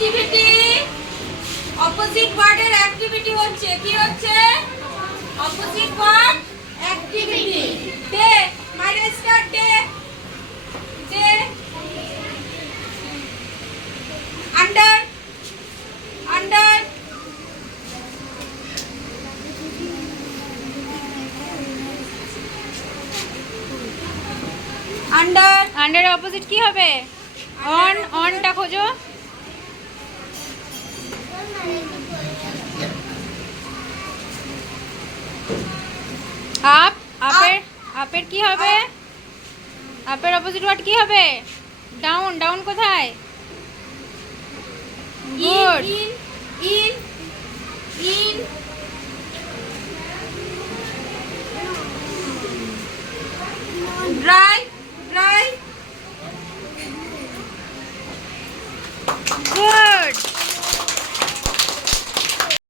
activity opposite ওয়ার্ডের অ্যাক্টিভিটি হচ্ছে কি হচ্ছে অপোজিট ওয়ার্ড অ্যাক্টিভিটি ডে মাইরে start day day under under under under opposite কি হবে অন অনটা খোঁজো আপ আপের আপের কি হবে আপের অপোজিট ওয়ার্ড কি হবে ডাউন ডাউন কোথায় good in in in dry dry good